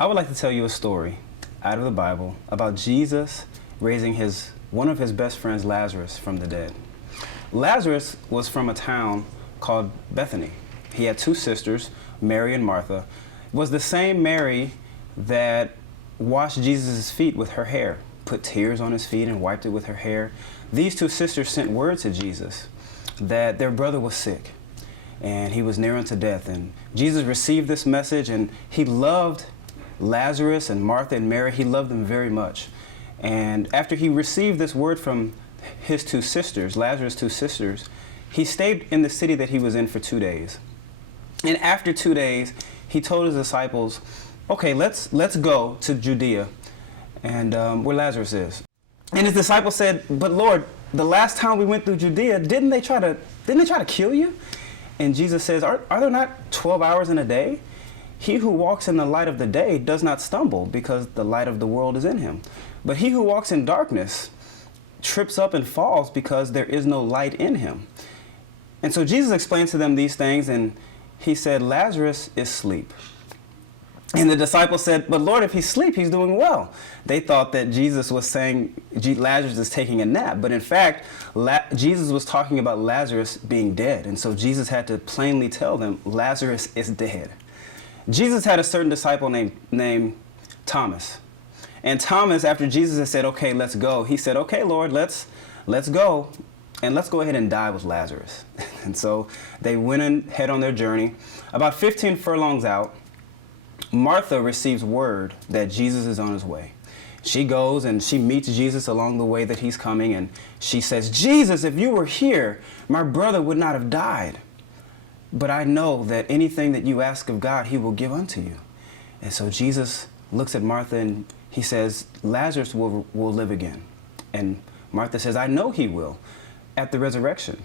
I would like to tell you a story out of the Bible about Jesus raising one of his best friends, Lazarus, from the dead. Lazarus was from a town called Bethany. He had two sisters, Mary and Martha. It was the same Mary that washed Jesus' feet with her hair, put tears on his feet and wiped it with her hair. These two sisters sent word to Jesus that their brother was sick and he was near unto death. And Jesus received this message, and he loved Lazarus and Martha and Mary. He loved them very much. And after he received this word from his two sisters, Lazarus' two sisters, he stayed in the city that he was in for 2 days. And after 2 days, he told his disciples, okay, let's go to Judea and where Lazarus is. And his disciples said, but Lord, the last time we went through Judea, didn't they try to kill you? And Jesus says, are there not 12 hours in a day? He who walks in the light of the day does not stumble, because the light of the world is in him. But he who walks in darkness trips up and falls, because there is no light in him. And so Jesus explains to them these things, and he said, Lazarus is asleep. And the disciples said, but Lord, if he's asleep, he's doing well. They thought that Jesus was saying Lazarus is taking a nap. But in fact, Jesus was talking about Lazarus being dead. And so Jesus had to plainly tell them, Lazarus is dead. Jesus had a certain disciple named Thomas. And Thomas, after Jesus had said, okay, let's go, he said, okay, Lord, let's go. And let's go ahead and die with Lazarus. And so they went ahead on their journey. About 15 furlongs out, Martha receives word that Jesus is on his way. She goes and she meets Jesus along the way that he's coming, and she says, Jesus, if you were here, my brother would not have died. But I know that anything that you ask of God, he will give unto you. And so Jesus looks at Martha and he says, Lazarus will live again. And Martha says, I know he will, at the resurrection.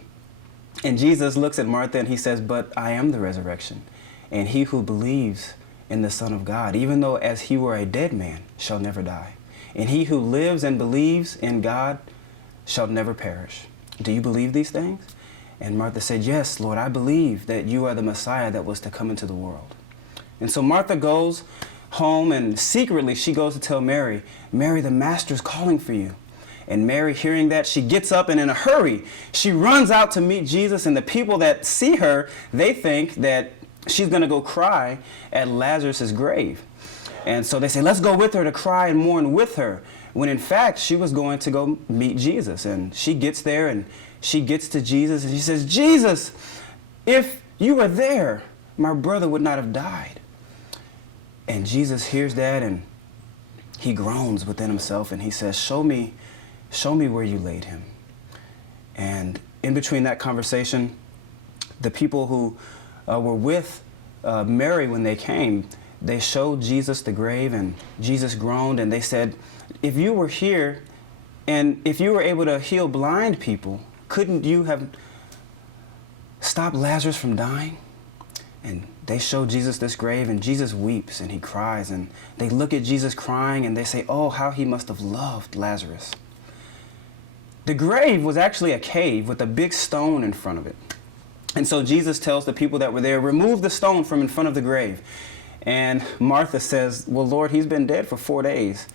And Jesus looks at Martha and he says, but I am the resurrection. And he who believes in the Son of God, even though as he were a dead man, shall never die. And he who lives and believes in God shall never perish. Do you believe these things? And Martha said, yes, Lord, I believe that you are the Messiah that was to come into the world. And so Martha goes home, and secretly she goes to tell Mary, Mary, the Master's calling for you. And Mary, hearing that, she gets up and in a hurry, she runs out to meet Jesus. And the people that see her, they think that she's going to go cry at Lazarus' grave. And so they say, let's go with her to cry and mourn with her. When in fact, she was going to go meet Jesus. And she gets there and she gets to Jesus and she says, Jesus, if you were there, my brother would not have died. And Jesus hears that and he groans within himself and he says, show me where you laid him. And in between that conversation, the people who were with Mary when they came, they showed Jesus the grave, and Jesus groaned, and they said, if you were here and if you were able to heal blind people, couldn't you have stopped Lazarus from dying? And they show Jesus this grave, and Jesus weeps and he cries, and they look at Jesus crying and they say, oh, how he must have loved Lazarus. The grave was actually a cave with a big stone in front of it. And so Jesus tells the people that were there, remove the stone from in front of the grave. And Martha says, well, Lord, he's been dead for 4 days.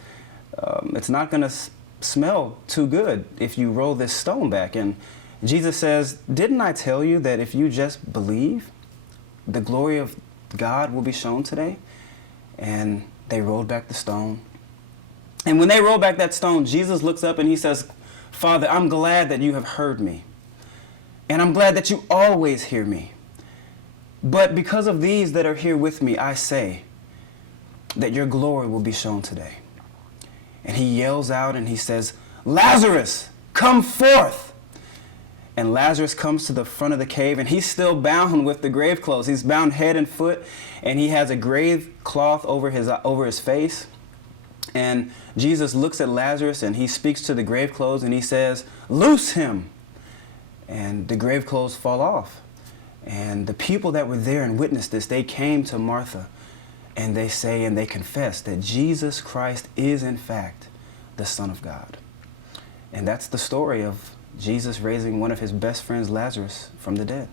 It's not going to smell too good if you roll this stone back. And Jesus says, didn't I tell you that if you just believe, the glory of God will be shown today? And they rolled back the stone. And when they rolled back that stone, Jesus looks up and he says, Father, I'm glad that you have heard me. And I'm glad that you always hear me. But because of these that are here with me, I say that your glory will be shown today. And he yells out and he says, Lazarus, come forth. And Lazarus comes to the front of the cave, and he's still bound with the grave clothes. He's bound head and foot, and he has a grave cloth over his face. And Jesus looks at Lazarus and he speaks to the grave clothes and he says, loose him. And the grave clothes fall off. And the people that were there and witnessed this, they came to Martha and they say and they confess that Jesus Christ is in fact the Son of God. And that's the story of Jesus raising one of his best friends, Lazarus, from the dead.